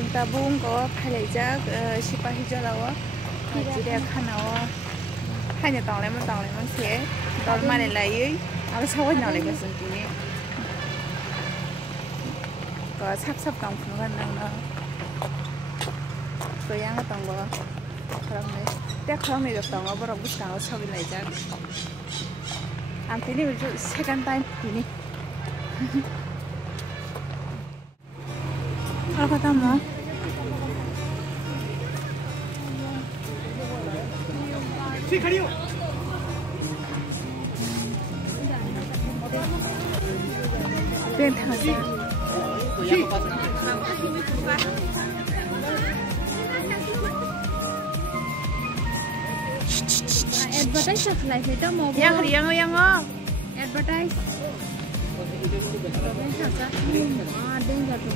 जों दा बुंगो फायलायजाक सिपाहि जलावो जिरे खानावो फायनो दांलायमोन से दल माने लायै आरो सावै नालायगा जों दिनै साब दांफुंगोन नोंनो गैया दंबो खालामनाय दा खालामनाय दं बर' बुस्थुआव सावैलायजाक आं दिनै सेकेन्ड टाइम दिनै apa kamu? Advertise live itu mau yang advertise ada yang jatuh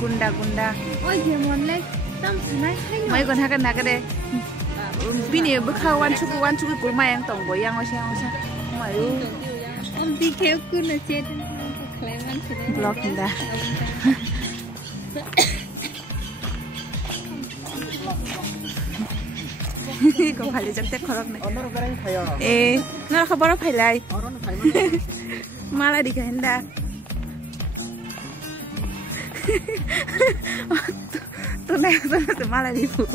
gunda oh iya monlek tam sunai hai mai gon hakan deh bini bekau wan cukup kurma yang tonggo yang osya mayu om dikeu ku na chat kleman sudah blog dah kau phali jante khorok ne na khabar phailai mala dikahenda tuh naik tuh malah ibu.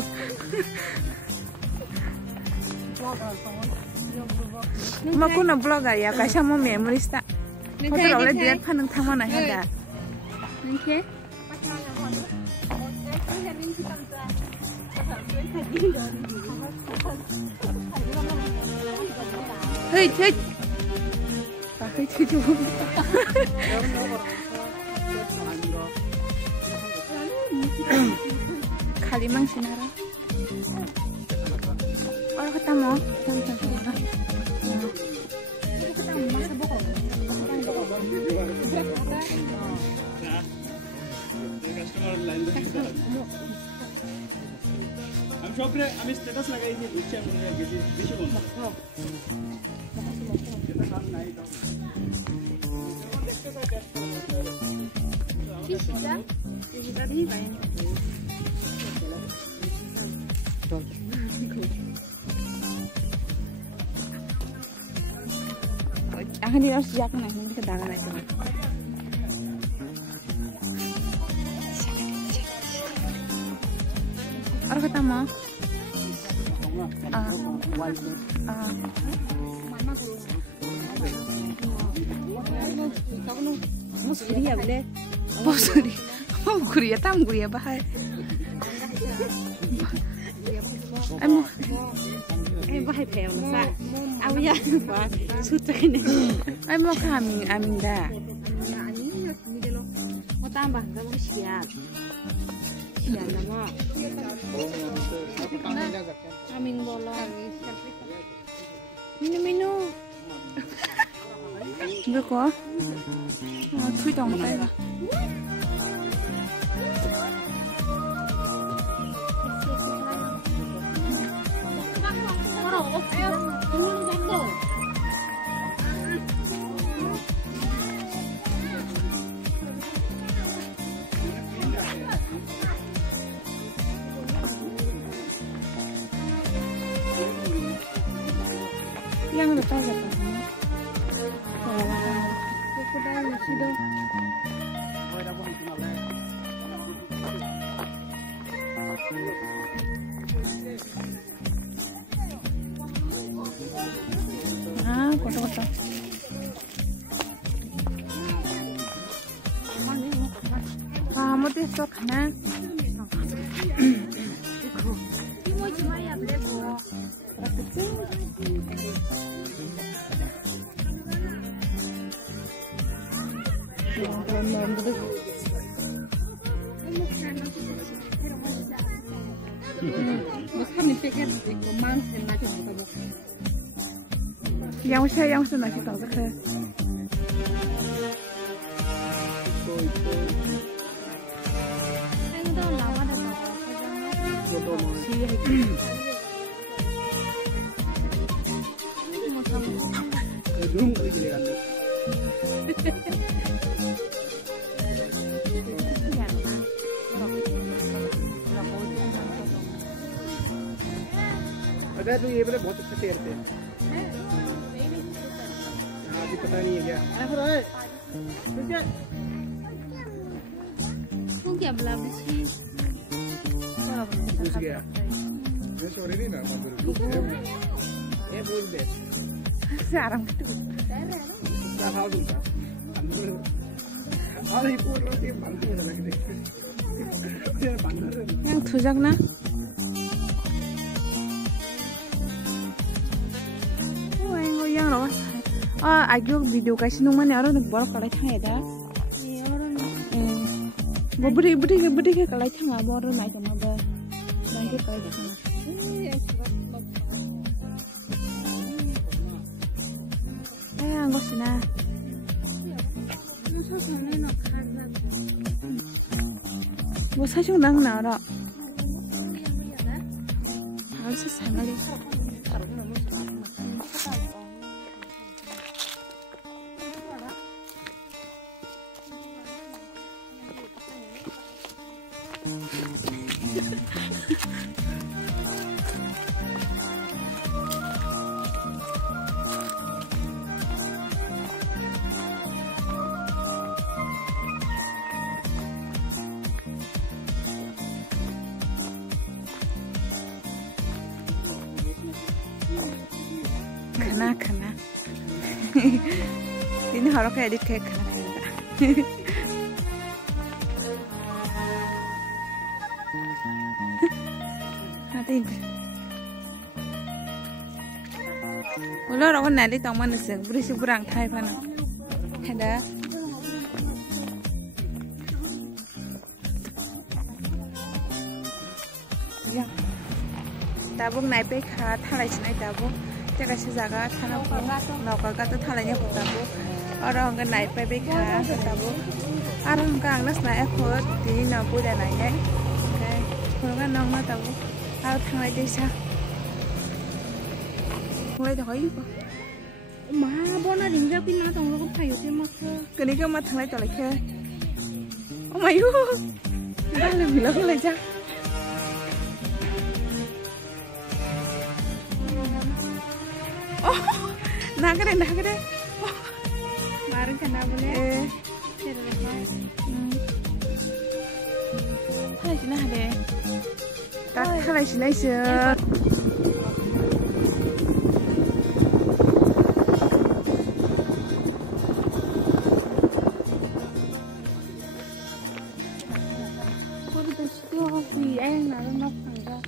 Maku na blogger ya, kasih mau memories tak. Foto oleh dia paneng taman ada. Oke. Hei. Pakai cucu. Kalimang sinara. Orang ketemu, আমি স্ট্যাটাস লাগাই যে বুঝছি আমি গেছি বেশি বন্ধ যেটা কাজ নাই দাও দেখতে পাই কি সিজা এটা দি ভাই akan dia harus siap nih nanti kedangan aja. Orang ketemu. Musuh boleh. Kuria tam kuria bahaya. Bahaya payah masa. Aku ya lupa. Sudah ini. Mau kami amin dah. Mau tambah kamu siap. Siap nama. Amin bolong. Minum. Berko? Thui dong tay lah. Yang lupa siapa? Sudah. Kotor. Kamu tuh sok na? Mau cuma ya berapa? Yang usah nasi tahu tak? देखा तो ये बहुत अच्छे तैरते हैं। अभी पता नहीं है क्या क्या बला बसी घुस गया। मैं सॉरी नहीं ना ये बोल दे sekarang itu hal juga hal itu nanti bantu lagi deh yang tujak na yang loh agak video kasih nunggu nih orang baru kalau cahaya dah beri ke kalau cahaya baru naik sama dah nanti kalau cahaya anggus na 뭐 사실 난 알아. 알았어, 상관이. Kena. Ini harus kayak edit kayak kena. Hati ini. Ular orang nanti tahu mana sih, berisi kurang Thai mana? Ada. Ya. Tabung naik peka, Thai sini tabung. Jaga sejaga tanah pun, lakukan tu thalanya tabu. Orang kan naik pe beka tabu. Orang kan angnas naik kot di nampu dan naik. Okay, orang kan nong mah tabu. Orang thangai desa. Mulai dah kau apa? Mah, bona ringga pina tong lo kayu tu mah. Kini kau mah thangai tolak ke? Oh mayu, dah lebih lama lagi. Nagre. Barang kena boleh. Hai sini ada. Tak hai sini sih. Kau tu setiap hari ayam nak pangga.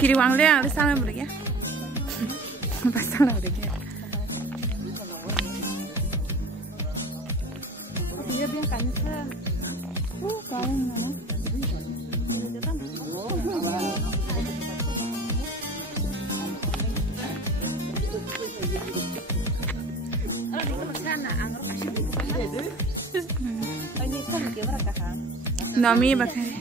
Kiri wang le ada sama berapa? Pasal berapa? Dia biar kanker. Kau mana? Nami pakai.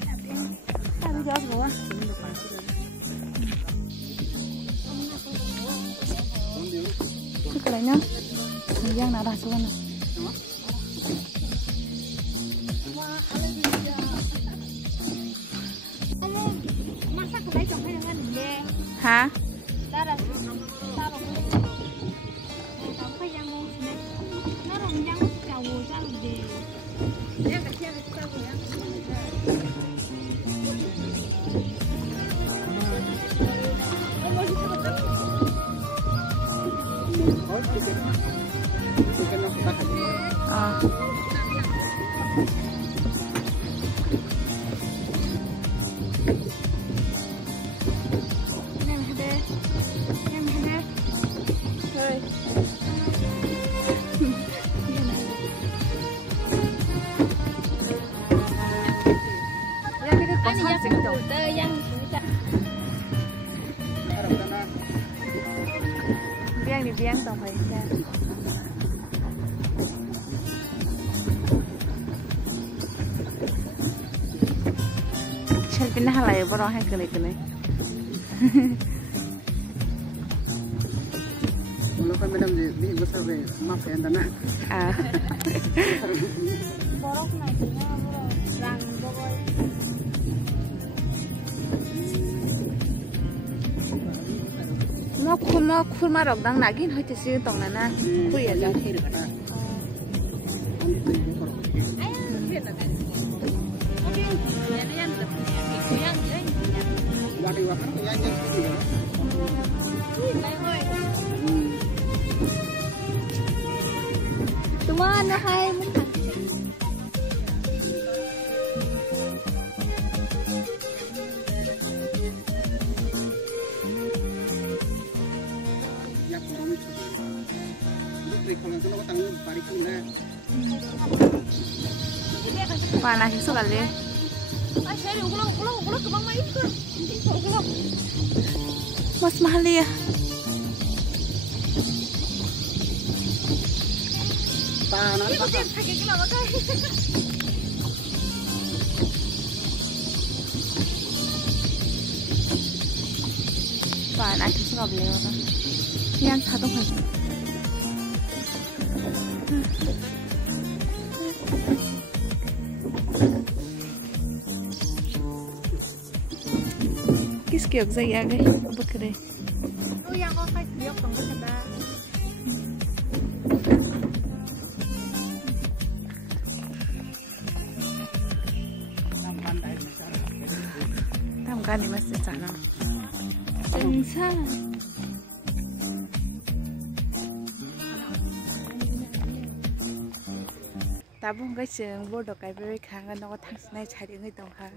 Kalinya, yang nara suan. Masak kedai sampai dengan dia. Hah? Darah, taruh. Sampai yang mau sini. Narong yang jauh jauh deh. Yang kecil jauh ya. Biang tao phải ra. Saya pindah halai baru hai kene. Kalau kan madam di besar be maaf ya dana. Borok naiknya bro. rang bogol mo khurma rok dang nagin hoite si tong na khuya ja ayo kena kan oke yan Wati wakan ko yan sini ya. Tumahan na kayo mo. Yak ko rin ito. Hindi ko lang ko tang pari ko na. Panas itu kali. Ah, seri ulang ke bang Maif ke? Ulang. Mas mahal ya. Tanan Ini betul pakai kelapa kan? Panas itu kali ya. Yang satu kan. Kiskiok saya guys, bekere. Oh yang kau kayak dia dong kita. Tam kan di masjid sana. Insan. Tabung guys, bodoh kayak bebek hangat nongol tangsnai cari ngai tong ha.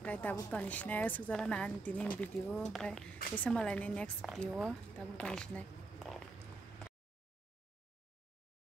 Kayak tabung tanisnai sukses nan tinin video kayak bisa malah ini next video tabung tanisnai.